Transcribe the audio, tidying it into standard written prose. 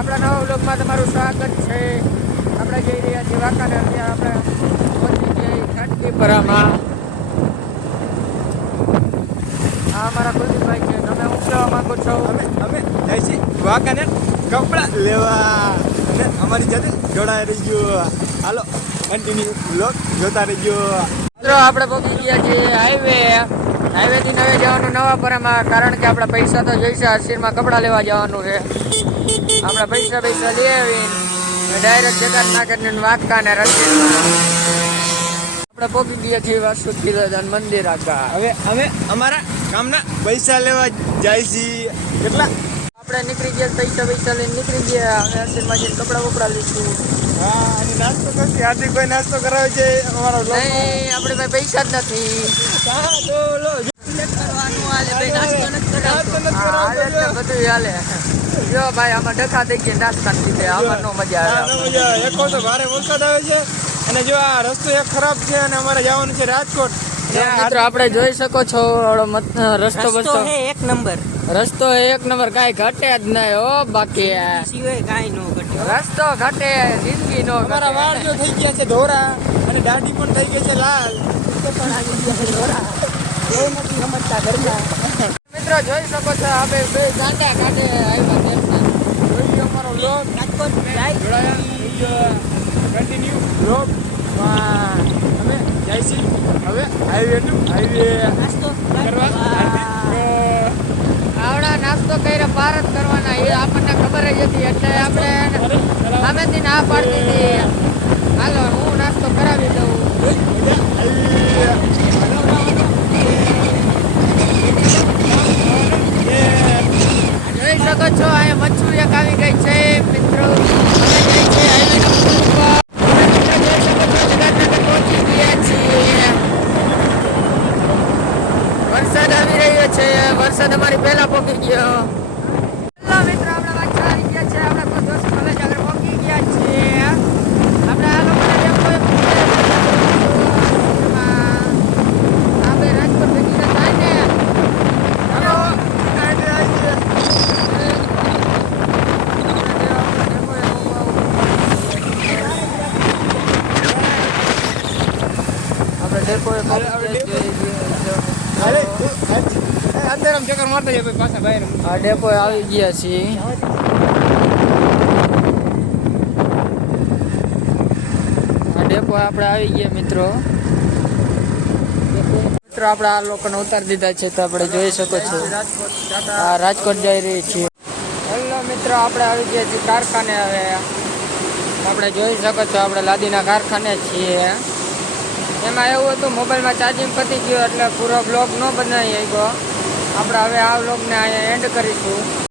આપણા નવા વ્લોગમાં તમારું સ્વાગત છે. આપણે જઈ રહ્યા છીએ વાંકાનેર. અત્યારે આપણે પહોંચી ગયા ખાટલીપરામાં. આ અમારા કુલદીપભાઈ છે. તમે શું કહેવા માંગો છો? અમે જાય છે વાંકાનેર કપડા લેવા અને અમારી જાતે જોડાઈ રહીજો. હાલો કન્ટિન્યુ બ્લોગ જોતા રહીજો. મિત્રો આપણે પહોંચી ગયા છીએ હાઈવેથી નવે જવાનું નવાપરામાં. કારણ કે આપણા પૈસા તો જઈશે હરસીરમાં કપડાં લેવા જવાનું છે. આપણે પૈસા લઈ આવીને ડાયરેક્ટ જતા નાખીને વાંકાનેર હરસીરમાં આપણે પહોંચી ગયા છીએ વાસુકી દાદા મંદિર આગળ. હવે અમે અમારા કામના પૈસા લેવા જાય છીએ. કેટલા આપણે નીકળી ગયા પૈસા લઈને નીકળી ગયા. અમે હરસીરમાં જઈને કપડાં બપડા લઈશું. હા અને નાસ્તો કરશે. હાર્દિક ભાઈ નાસ્તો કરાવે છે અમારો vlog માં. નહીં, આપણે પાસે પૈસા જ નથી. હા તો લો કરવાનું હાલે ભાઈ, નાસ્તો નથી કરાવતો. નાસ્તો નથી હા, હાલે કરાવતો. એટલે બધું હાલે. જો ભાઈ આમાં ડખા થઈ ગયા નાસ્તા લીધે. આમાં નો મજા આવે. એકો તો ભારે વરસાદ આવે છે અને જો આ રસ્તો એક ખરાબ છે અને અમારે જવાનું છે રાજકોટ. મિત્રો આપણે જોઈ શકો છો રસ્તો બસ્તો એક નંબર રસ્તો એક નંબર, કાંઈ ઘટે જ નહીં હો. બાકી સિવાય કાંઈ નો ઘટે. રસ્તો ઘટે, જિંદગી નો અમારા વાળ જો થઈ ગયા છે ધોરા અને દાઢી પણ થઈ ગઈ છે લાલ. પણ આવી ગયા છે દોરા. એ નથી સમજતા ઘરના. મિત્રો જોઈ શકો છો આપણે બે ગાંડા કાઢે આવ્યા દેશના. જોઈ લો અમારો લોક રાજકોટ જાય. કન્ટિન્યુ બ્લોગ અમે જાય છે હવે હાઈવે ટુ હાઈવે નાસ્તો કરવા. આવડા નાસ્તો કર્યા પાર જ કરવાના એ આપણને ખબર જ હતી. એટલે આપણે સામેથી ના પાડતી હતી. હાલો હું નાસ્તો કરાવી દઉં. જોઈ શકો છો અહીંયા મંચુરિયન આવી ગઈ છે મિત્રો. પહોંચી ગયા છીએ. વરસાદ આવી રહ્યો છે. વરસાદ અમારી પહેલા પહોંચી ગયો. હેલો મિત્રો, આપણે પાછા આવી ગયા છે. આપણે કોઈ દોસ્ત કોલેજ આગળ પહોંચી ગયા છીએ. આપણે આ લોકોને ડેપોએ આપણે રાજકોટ ભેગી થાય ને. હેલો આપણે ડેપોએ અંદર આમ ચક્કર મારતા જાય પાછા બહાર. આ ડેપો આવી ગયા છીએ. આ ડેપો આપણે આવી ગયા મિત્રો. આપણે આ લોકોને ઉતારી દીધા છે તો આપણે જોઈ શકો છો આ રાજકોટ જઈ રહી છીએ. હેલો મિત્રો, આપણે આવી ગયા છીએ કારખાને. હવે આપણે જોઈ શકો છો આપણે લાદીના કારખાને છીએ. એમાં એવું હતું મોબાઈલમાં ચાર્જિંગ પતી ગયું એટલે પૂરો બ્લોગ ન બનાવી ગયો. આપણે હવે આ વ્લોગને અહીંયા એન્ડ કરીશું.